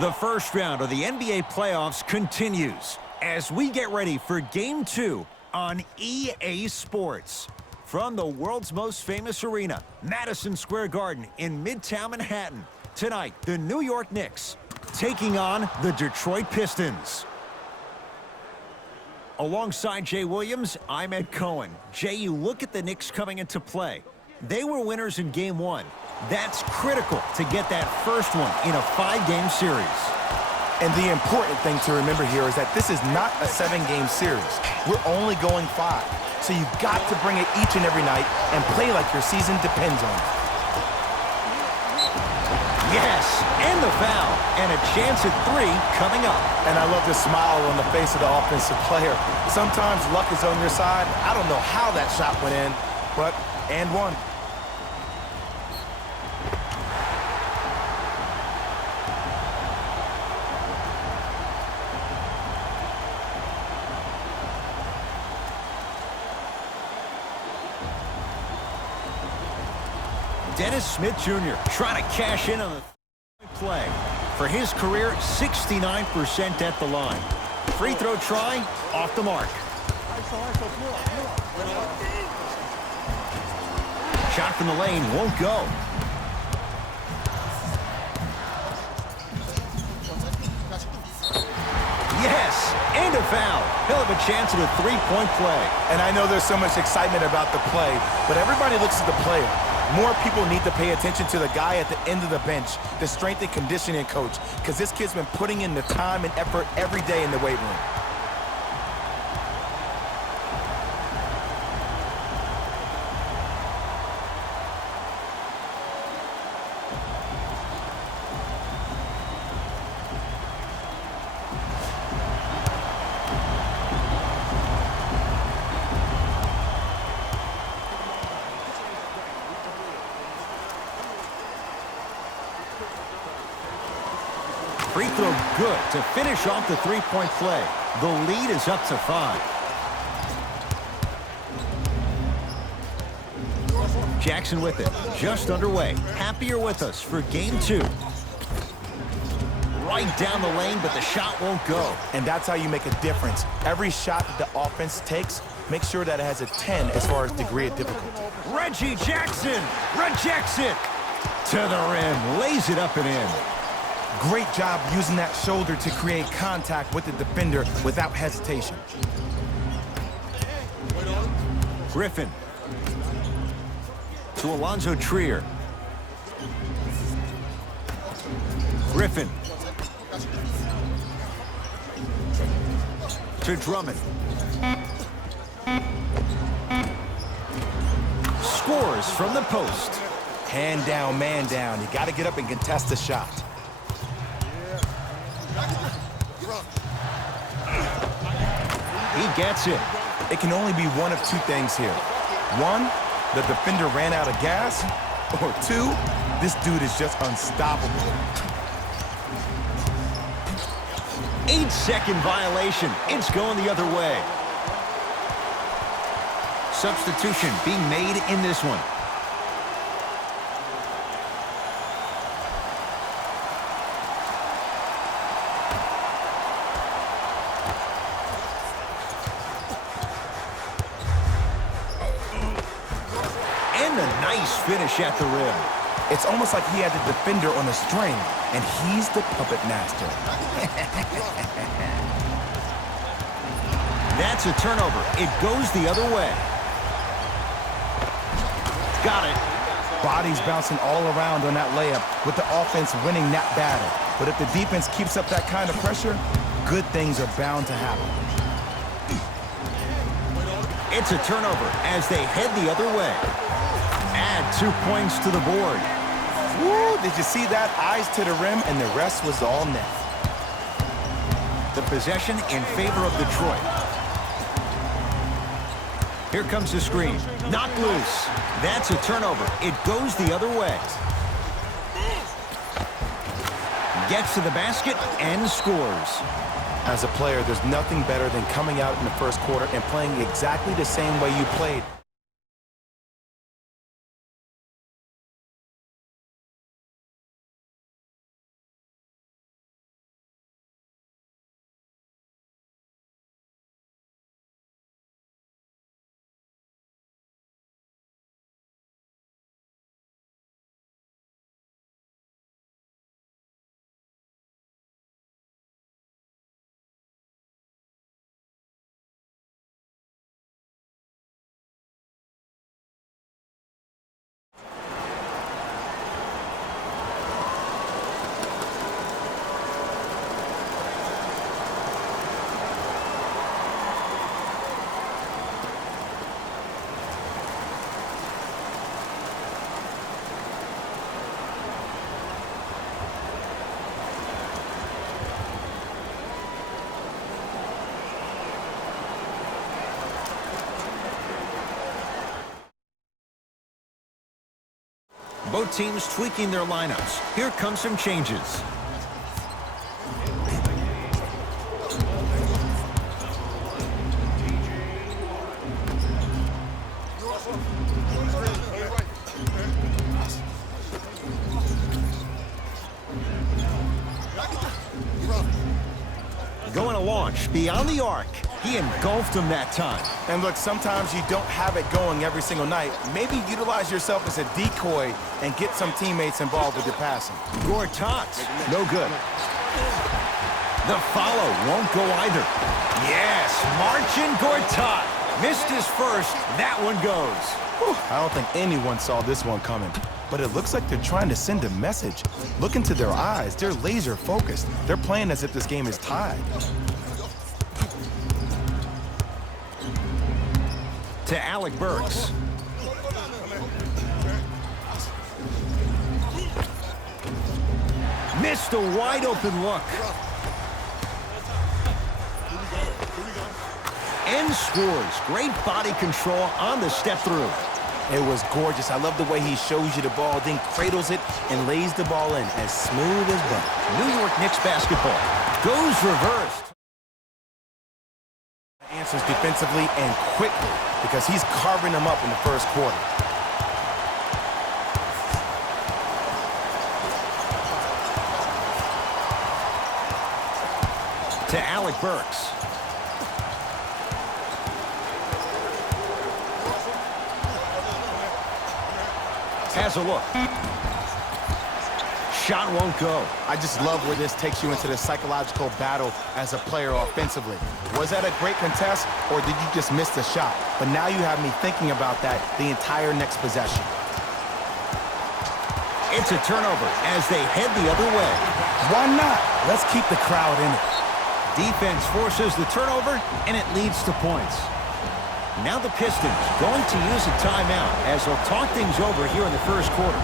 The first round of the NBA playoffs continues as we get ready for Game 2 on EA Sports. From the world's most famous arena, Madison Square Garden in Midtown Manhattan, tonight the New York Knicks taking on the Detroit Pistons. Alongside Jay Williams, I'm Ed Cohen. Jay, you look at the Knicks coming into play. They were winners in Game 1. That's critical to get that first one in a 5-game series. And the important thing to remember here is that this is not a 7-game series. We're only going 5. So you've got to bring it each and every night and play like your season depends on it. Yes, and the foul. And a chance at 3 coming up. And I love the smile on the face of the offensive player. Sometimes luck is on your side. I don't know how that shot went in, but and one. Dennis Smith Jr. trying to cash in on the play. For his career, 69% at the line. Free throw try, off the mark. Shot from the lane won't go. Yes, and a foul. He'll have a chance at a 3-point play. And I know there's so much excitement about the play, but everybody looks at the player. More people need to pay attention to the guy at the end of the bench, the strength and conditioning coach, because this kid's been putting in the time and effort every day in the weight room. Free throw good to finish off the 3-point play. The lead is up to 5. Jackson with it, just underway. Happier with us for Game 2. Right down the lane, but the shot won't go. And that's how you make a difference. Every shot that the offense takes, make sure that it has a 10 as far as degree of difficulty. Reggie Jackson rejects it. To the rim, lays it up and in. Great job using that shoulder to create contact with the defender without hesitation. Griffin. To Alonzo Trier. Griffin. To Drummond. Scores from the post. Hand down, man down. You got to get up and contest the shot. He gets it. It can only be one of 2 things here. 1, the defender ran out of gas. Or 2, this dude is just unstoppable. 8-second violation. It's going the other way. Substitution being made in this one. And a nice finish at the rim. It's almost like he had the defender on a string, and he's the puppet master. That's a turnover. It goes the other way. Got it. Bodies bouncing all around on that layup with the offense winning that battle. But if the defense keeps up that kind of pressure, good things are bound to happen. It's a turnover as they head the other way. Add 2 points to the board. Woo, did you see that? Eyes to the rim, and the rest was all net. The possession in favor of Detroit. Here comes the screen. Knocked loose. That's a turnover. It goes the other way. Gets to the basket and scores. As a player, there's nothing better than coming out in the first quarter and playing exactly the same way you played. Both teams tweaking their lineups. Here come some changes. Going to launch beyond the arc. He engulfed him that time. And look, sometimes you don't have it going every single night. Maybe utilize yourself as a decoy and get some teammates involved with your passing. Gortat's no good. The follow won't go either. Yes, Marcin Gortat missed his first. That one goes. Whew, I don't think anyone saw this one coming. But it looks like they're trying to send a message. Look into their eyes. They're laser focused. They're playing as if this game is tied. To Alec Burks. Missed a wide open look. And scores. Great body control on the step through. It was gorgeous. I love the way he shows you the ball, then cradles it and lays the ball in as smooth as butter. New York Knicks basketball goes reversed. Answers defensively and quickly because he's carving them up in the first quarter. To Alec Burks. Has a look. Shot won't go. I just love where this takes you into the psychological battle as a player offensively. Was that a great contest, or did you just miss the shot? But now you have me thinking about that the entire next possession. It's a turnover as they head the other way. Why not? Let's keep the crowd in it. Defense forces the turnover, and it leads to points. Now the Pistons going to use a timeout as they'll talk things over here in the first quarter.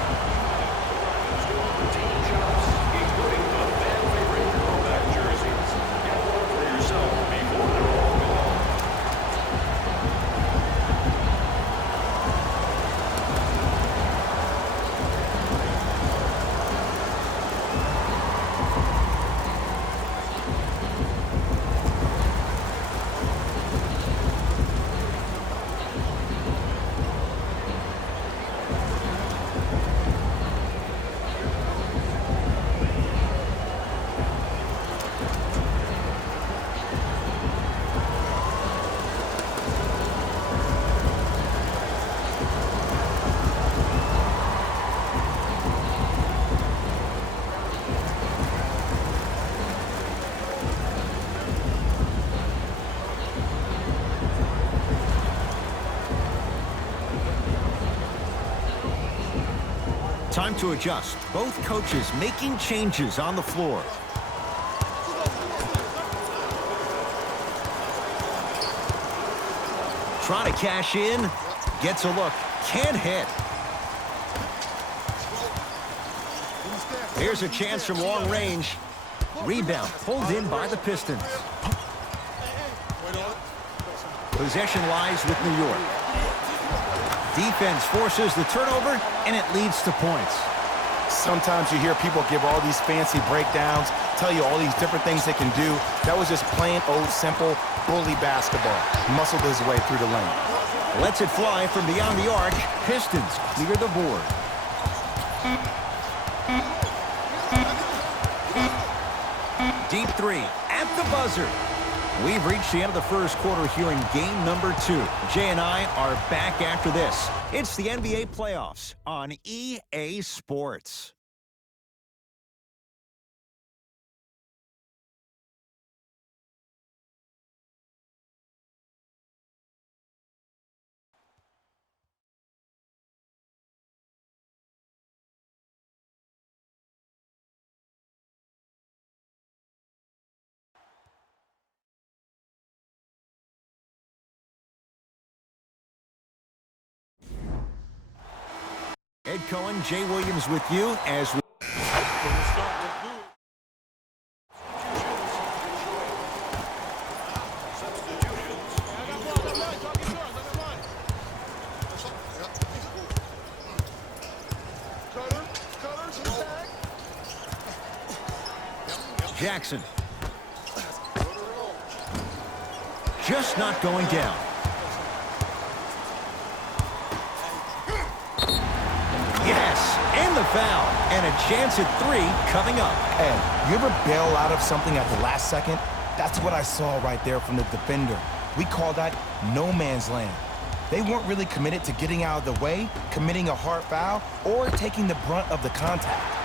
Time to adjust. Both coaches making changes on the floor. Trying to cash in. Gets a look. Can't hit. Here's a chance from long range. Rebound pulled in by the Pistons. Possession lies with New York. Defense forces the turnover, and it leads to points. Sometimes you hear people give all these fancy breakdowns, tell you all these different things they can do. That was just plain old simple bully basketball. Muscled his way through the lane. Lets it fly from beyond the arc. Pistons clear the board. Deep three at the buzzer. We've reached the end of the first quarter here in game number 2. Jay and I are back after this. It's the NBA playoffs on EA Sports. Ed Cohen, Jay Williams with you as we... Jackson. Just not going down. Yes, and the foul. And a chance at 3 coming up. Hey, you ever bail out of something at the last second? That's what I saw right there from the defender. We call that no man's land. They weren't really committed to getting out of the way, committing a hard foul, or taking the brunt of the contact.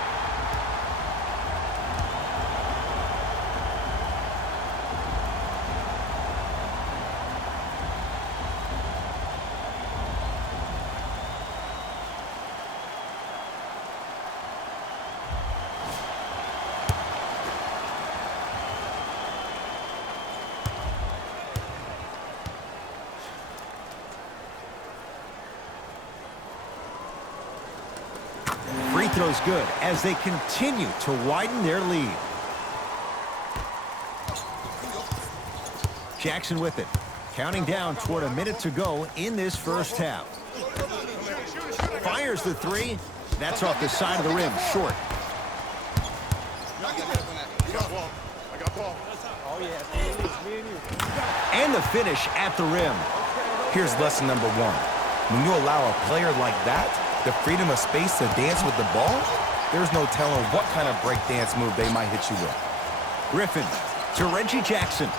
Free throw's good as they continue to widen their lead. Jackson with it. Counting down toward a minute to go in this first half. Fires the 3. That's off the side of the rim, short. And the finish at the rim. Here's lesson number 1. When you allow a player like that the freedom of space to dance with the ball, there's no telling what kind of breakdance move they might hit you with. Griffin to Reggie Jackson.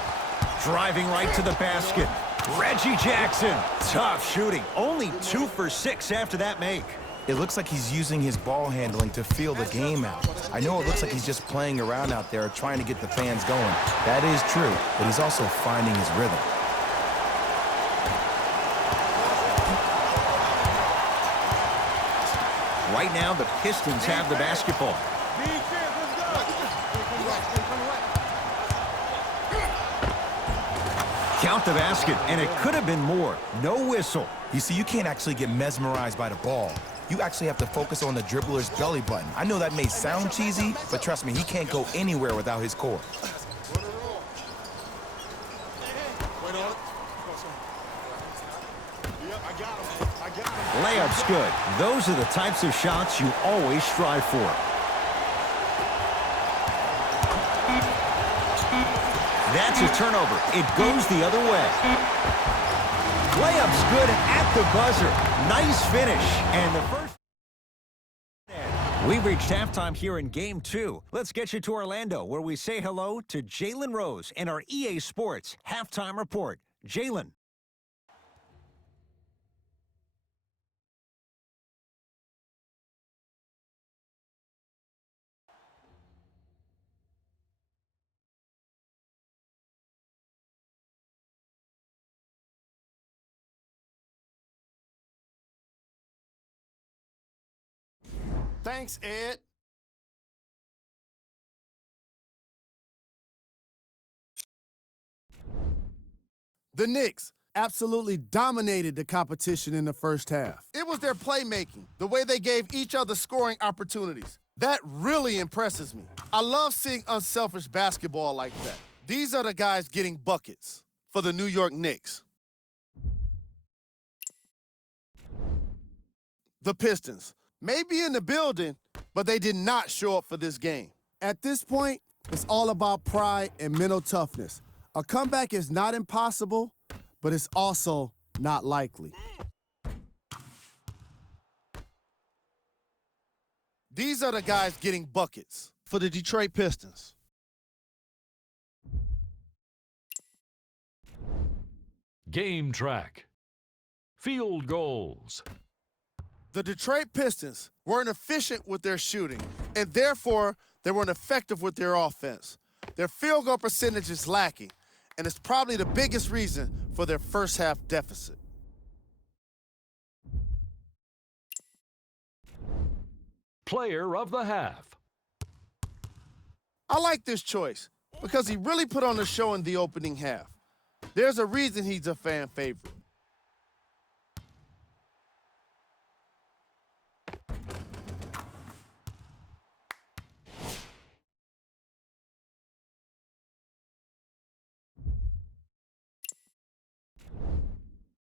Driving right to the basket. Reggie Jackson. Tough shooting. Only 2 for 6 after that make. It looks like he's using his ball handling to feel the game out. I know it looks like he's just playing around out there trying to get the fans going. That is true, but he's also finding his rhythm. Right now, the Pistons have the basketball. Count the basket, and it could have been more. No whistle. You see, you can't actually get mesmerized by the ball. You actually have to focus on the dribbler's belly button. I know that may sound cheesy, but trust me, he can't go anywhere without his core. Layup's good. Those are the types of shots you always strive for. That's a turnover. It goes the other way. Layup's good at the buzzer. Nice finish. And the first... We've reached halftime here in Game 2. Let's get you to Orlando, where we say hello to Jalen Rose in our EA Sports Halftime Report. Jalen. Thanks, Ed. The Knicks absolutely dominated the competition in the first half. It was their playmaking, the way they gave each other scoring opportunities. That really impresses me. I love seeing unselfish basketball like that. These are the guys getting buckets for the New York Knicks. The Pistons may be in the building, but they did not show up for this game. At this point, it's all about pride and mental toughness. A comeback is not impossible, but it's also not likely. These are the guys getting buckets for the Detroit Pistons. Game track. Field goals. The Detroit Pistons weren't efficient with their shooting, and therefore they weren't effective with their offense. Their field goal percentage is lacking, and it's probably the biggest reason for their first half deficit. Player of the half. I like this choice because he really put on a show in the opening half. There's a reason he's a fan favorite.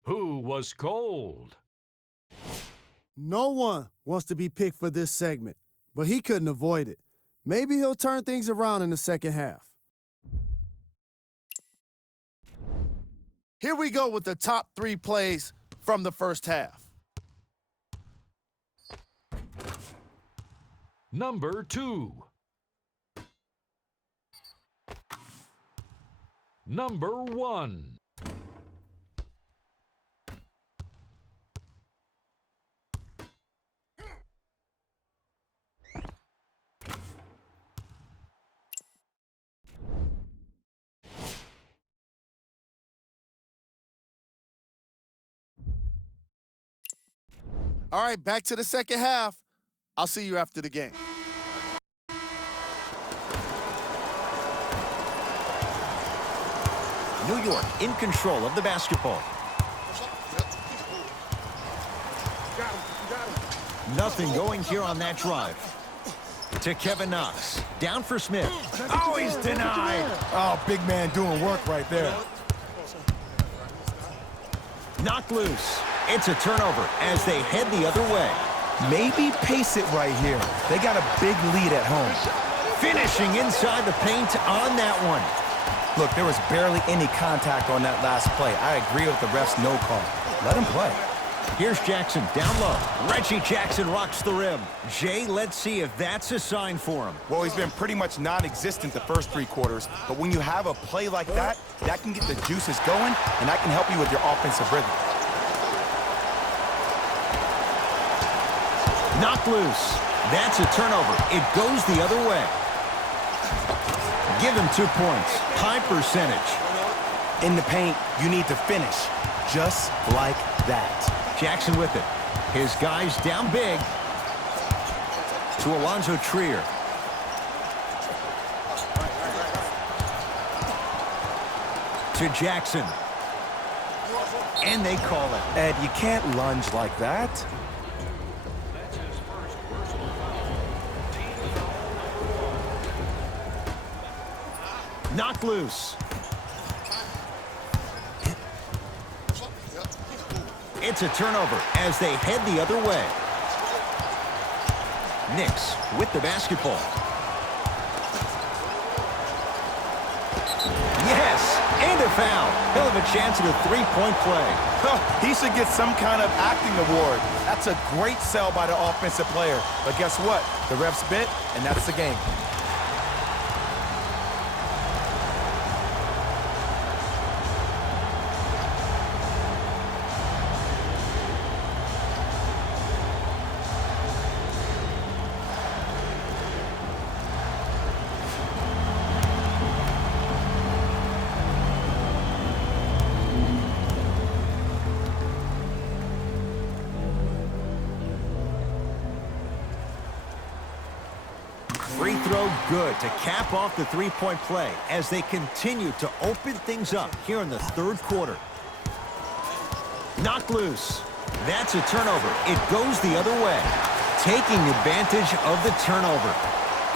Who was cold? No one wants to be picked for this segment, but he couldn't avoid it. Maybe he'll turn things around in the second half. Here we go with the top 3 plays from the first half. Number 2. Number 1. All right, back to the second half. I'll see you after the game. New York in control of the basketball. Nothing going here on that drive. To Kevin Knox. Down for Smith. Oh, he's denied. Oh, big man doing work right there. Knocked loose. It's a turnover as they head the other way. Maybe pace it right here. They got a big lead at home. Finishing inside the paint on that one. Look, there was barely any contact on that last play. I agree with the ref's no call. Let him play. Here's Jackson down low. Reggie Jackson rocks the rim. Jay, let's see if that's a sign for him. Well, he's been pretty much non-existent the first 3 quarters, but when you have a play like that, that can get the juices going, and that can help you with your offensive rhythm. Knocked loose. That's a turnover. It goes the other way. Give him 2 points. High percentage. In the paint, you need to finish just like that. Jackson with it. His guys down big. To Alonzo Trier. To Jackson. And they call it. Ed, you can't lunge like that. Knocked loose. It's a turnover as they head the other way. Knicks with the basketball. Yes, and a foul. He'll have a chance at a 3-point play. He should get some kind of acting award. That's a great sell by the offensive player. But guess what? The ref's bit, and that's the game. Free throw good to cap off the 3-point play as they continue to open things up here in the 3rd quarter. Knocked loose. That's a turnover. It goes the other way. Taking advantage of the turnover.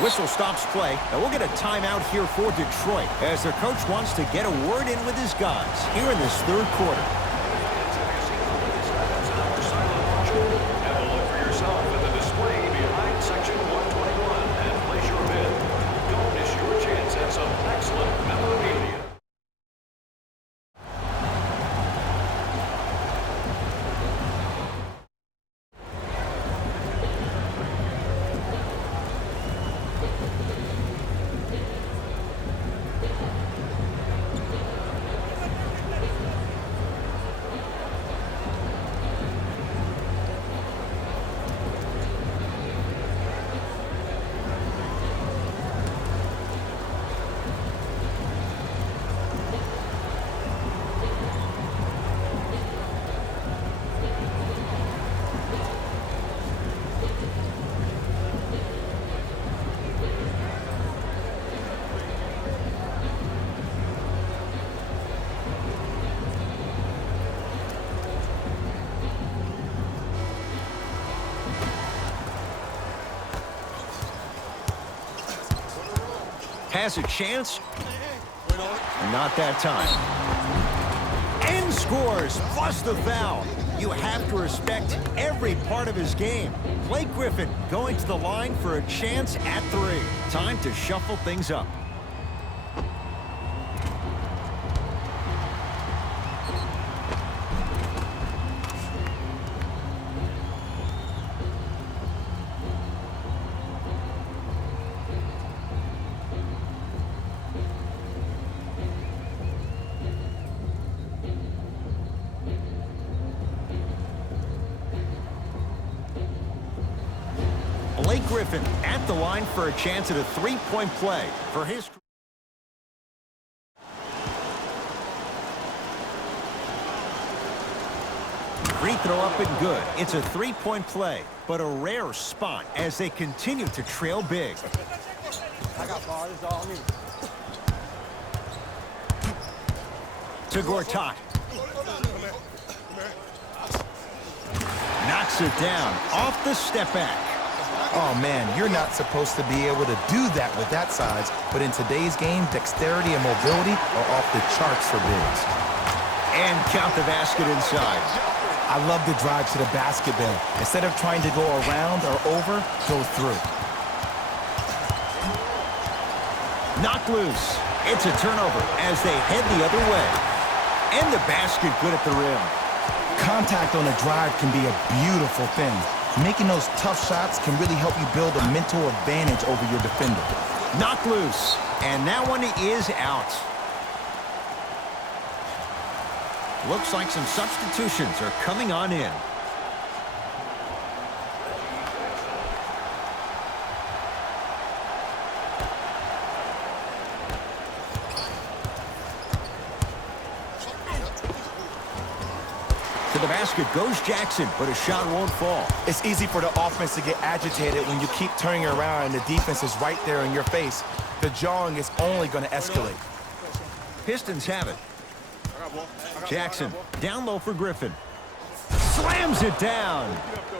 Whistle stops play, and we'll get a timeout here for Detroit as their coach wants to get a word in with his guys here in this 3rd quarter. Have a look for yourself at the display behind section 121 and place your bid. Don't miss your chance at some excellent memorabilia. Has a chance. Not that time. And scores, plus the foul. You have to respect every part of his game. Blake Griffin going to the line for a chance at 3. Time to shuffle things up. Blake Griffin at the line for a chance at a 3-point play for his... Free throw up and good. It's a 3-point play, but a rare spot as they continue to trail big. I got ball. This is all me. To Gortat. Knocks it down off the step back. Oh, man, you're not supposed to be able to do that with that size, but in today's game, dexterity and mobility are off the charts for bigs. And count the basket inside. I love the drive to the basket there. Instead of trying to go around or over, go through. Knocked loose. It's a turnover as they head the other way. And the basket good at the rim. Contact on a drive can be a beautiful thing. Making those tough shots can really help you build a mental advantage over your defender. Knocked loose. And that one is out. Looks like some substitutions are coming on in. To the basket goes Jackson, but a shot won't fall. It's easy for the offense to get agitated when you keep turning around and the defense is right there in your face. The jawing is only going to escalate. Pistons have it. Jackson down low for Griffin. Slams it down.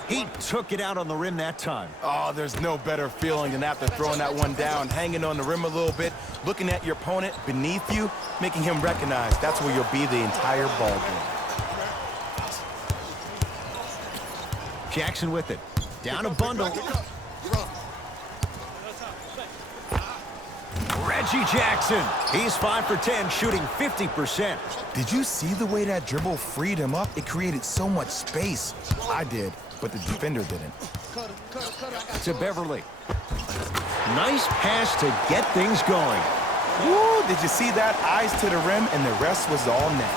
He took it out on the rim that time. Oh, there's no better feeling than after throwing that one down, hanging on the rim a little bit, looking at your opponent beneath you, making him recognize that's where you'll be the entire ball game. Jackson with it. Down a bundle. Reggie Jackson. He's 5 for 10, shooting 50%. Did you see the way that dribble freed him up? It created so much space. I did, but the defender didn't. To Beverly. Nice pass to get things going. Woo, did you see that? Eyes to the rim, and the rest was all net.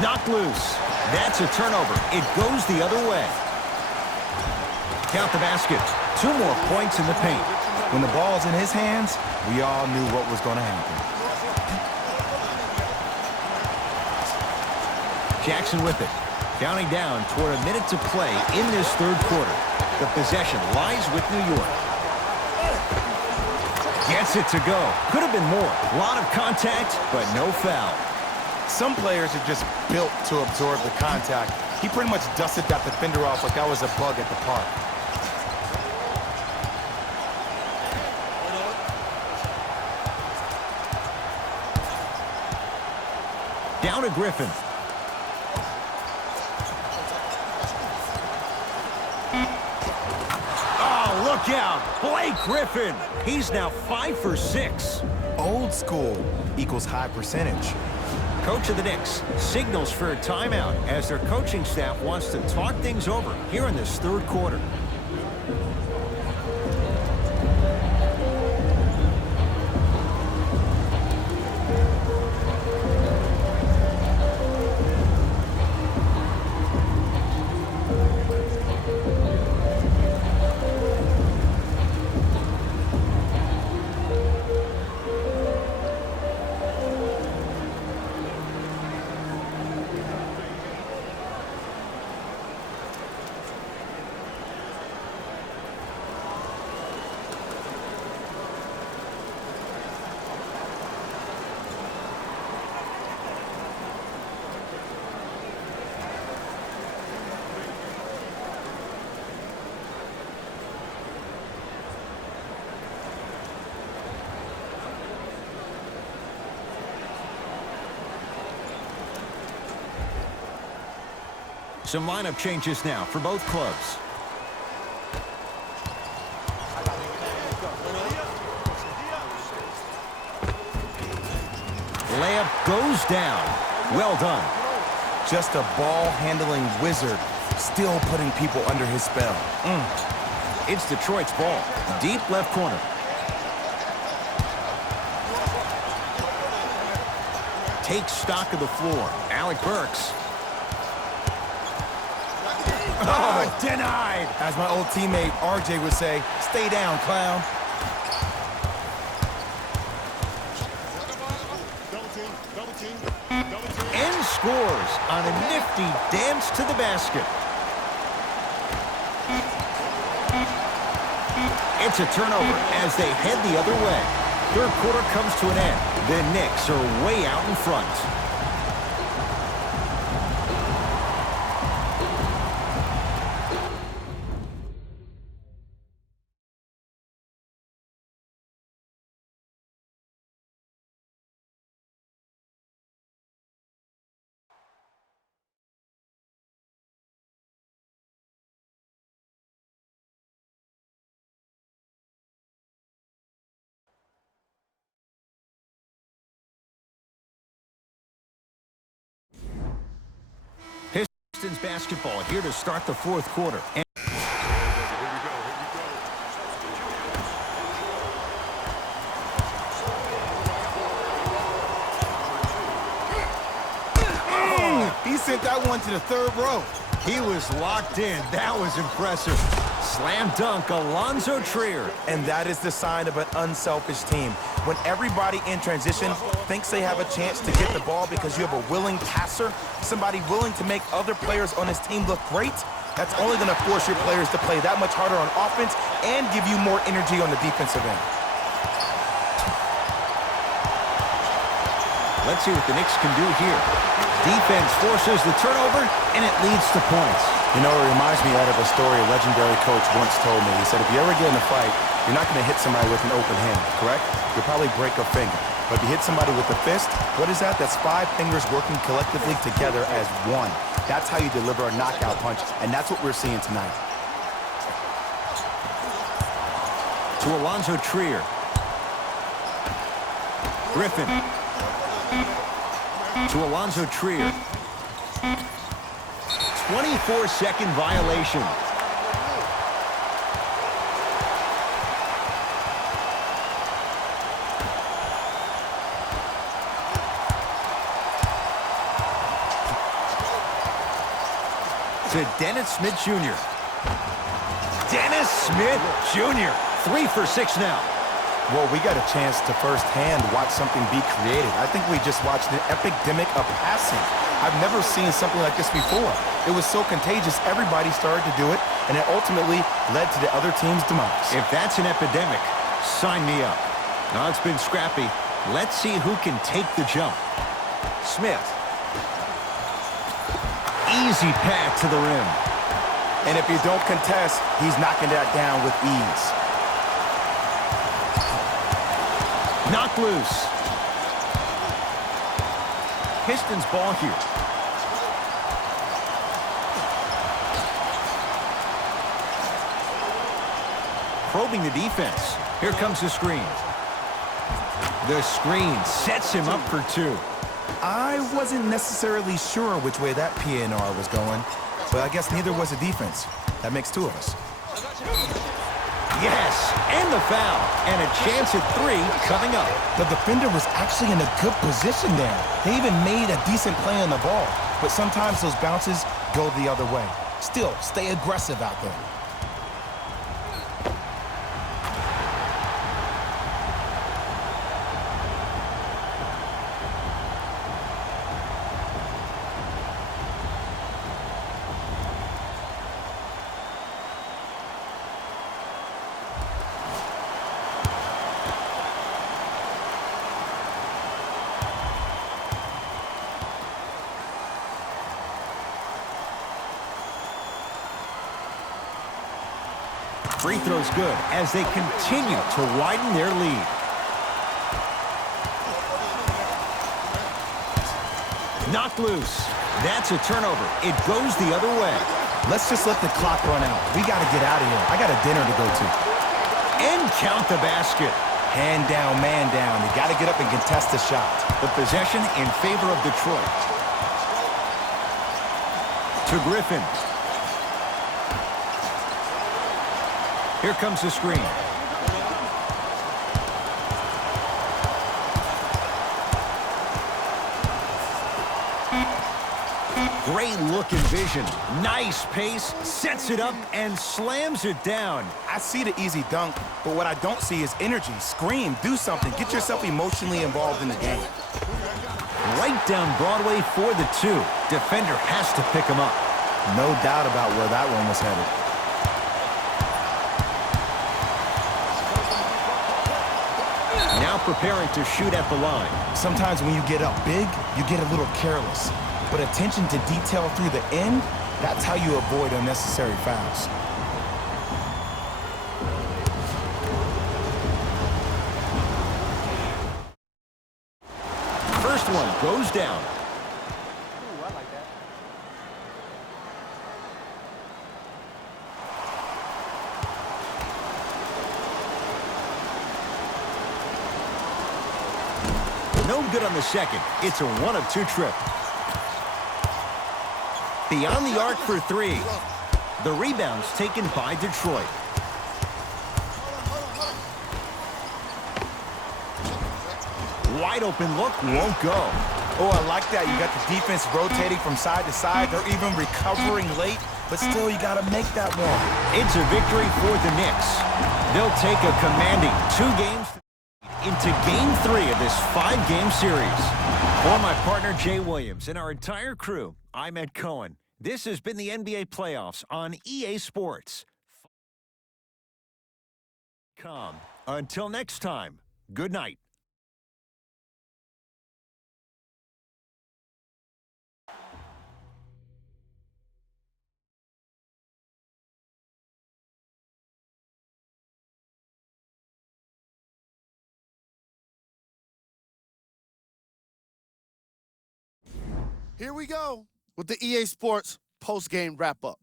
Knocked loose. That's a turnover. It goes the other way. Count the basket. 2 more points in the paint. When the ball's in his hands, we all knew what was going to happen. Jackson with it. Counting down toward a minute to play in this third quarter. The possession lies with New York. Gets it to go. Could have been more. A lot of contact, but no foul. Some players are just built to absorb the contact. He pretty much dusted that defender off like that was a bug at the park. Down to Griffin. Oh, look out. Blake Griffin. He's now 5 for 6. Old school equals high percentage. Coach of the Knicks signals for a timeout as their coaching staff wants to talk things over here in this third quarter. Some lineup changes now for both clubs. Layup goes down. Well done. Just a ball-handling wizard, still putting people under his spell. It's Detroit's ball. Deep left corner. Takes stock of the floor. Alec Burks. Oh, denied. As my old teammate RJ would say, stay down, clown. And scores on a nifty dance to the basket. It's a turnover as they head the other way. Third quarter comes to an end. The Knicks are way out in front. Pistons basketball here to start the fourth quarter. And He sent that one to the third row. he was locked in. That was impressive. Slam dunk, Alonzo Trier. And that is the sign of an unselfish team. When everybody in transition thinks they have a chance to get the ball because you have a willing passer, somebody willing to make other players on his team look great, that's only going to force your players to play that much harder on offense and give you more energy on the defensive end. Let's see what the Knicks can do here. Defense forces the turnover, and it leads to points. You know, it reminds me out of a story a legendary coach once told me. He said, if you ever get in a fight, you're not going to hit somebody with an open hand, correct? You'll probably break a finger. But if you hit somebody with a fist, what is that? That's 5 fingers working collectively together as one. That's how you deliver a knockout punch, and that's what we're seeing tonight. To Alonzo Trier. Griffin. To Alonzo Trier. 24-second violation. To Dennis Smith Jr. Dennis Smith Jr. 3 for 6 now. Well, we got a chance to firsthand watch something be created. I think we just watched an epidemic of passing. I've never seen something like this before. It was so contagious, everybody started to do it, and it ultimately led to the other team's demise. If that's an epidemic, sign me up. Now it's been scrappy. Let's see who can take the jump. Smith. Easy path to the rim. And if you don't contest, he's knocking that down with ease. Knocked loose. Pistons ball here. Probing the defense. Here comes the screen. The screen sets him up for 2. I wasn't necessarily sure which way that PNR was going, but I guess neither was the defense. That makes 2 of us. Yes, and the foul. And a chance at 3 coming up. The defender was actually in a good position there. They even made a decent play on the ball, but sometimes those bounces go the other way. Still, stay aggressive out there. Free throw's good as they continue to widen their lead. Knocked loose. That's a turnover. It goes the other way. Let's just let the clock run out. We got to get out of here. I got a dinner to go to. And count the basket. Hand down, man down. You got to get up and contest the shot. The possession in favor of Detroit. To Griffin. Here comes the screen. Great look and vision. Nice pace. Sets it up and slams it down. I see the easy dunk, but what I don't see is energy. Scream, do something. Get yourself emotionally involved in the game. Right down Broadway for the two. Defender has to pick him up. No doubt about where that one was headed. Now preparing to shoot at the line. Sometimes when you get up big, you get a little careless. But attention to detail through the end, that's how you avoid unnecessary fouls. First one goes down. Ooh, I like that. No good on the second. It's a 1 of 2 trip. Beyond the arc for 3. The rebound's taken by Detroit. Wide open look, won't go. Oh, I like that. You got the defense rotating from side to side. They're even recovering late, but still you got to make that one. It's a victory for the Knicks. They'll take a commanding 2 games into Game 3 of this 5-game series. For my partner Jay Williams and our entire crew, I'm Ed Cohen. This has been the NBA playoffs on EA Sports. Until next time, good night. Here we go with the EA Sports post-game wrap-up.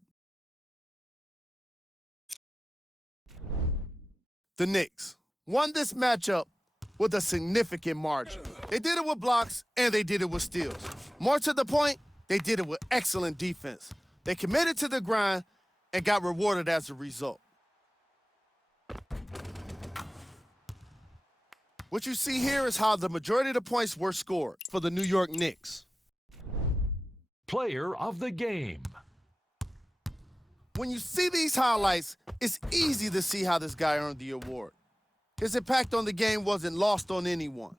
The Knicks won this matchup with a significant margin. They did it with blocks, and they did it with steals. More to the point, they did it with excellent defense. They committed to the grind and got rewarded as a result. What you see here is how the majority of the points were scored for the New York Knicks. Player of the game. When you see these highlights, it's easy to see how this guy earned the award. His impact on the game wasn't lost on anyone.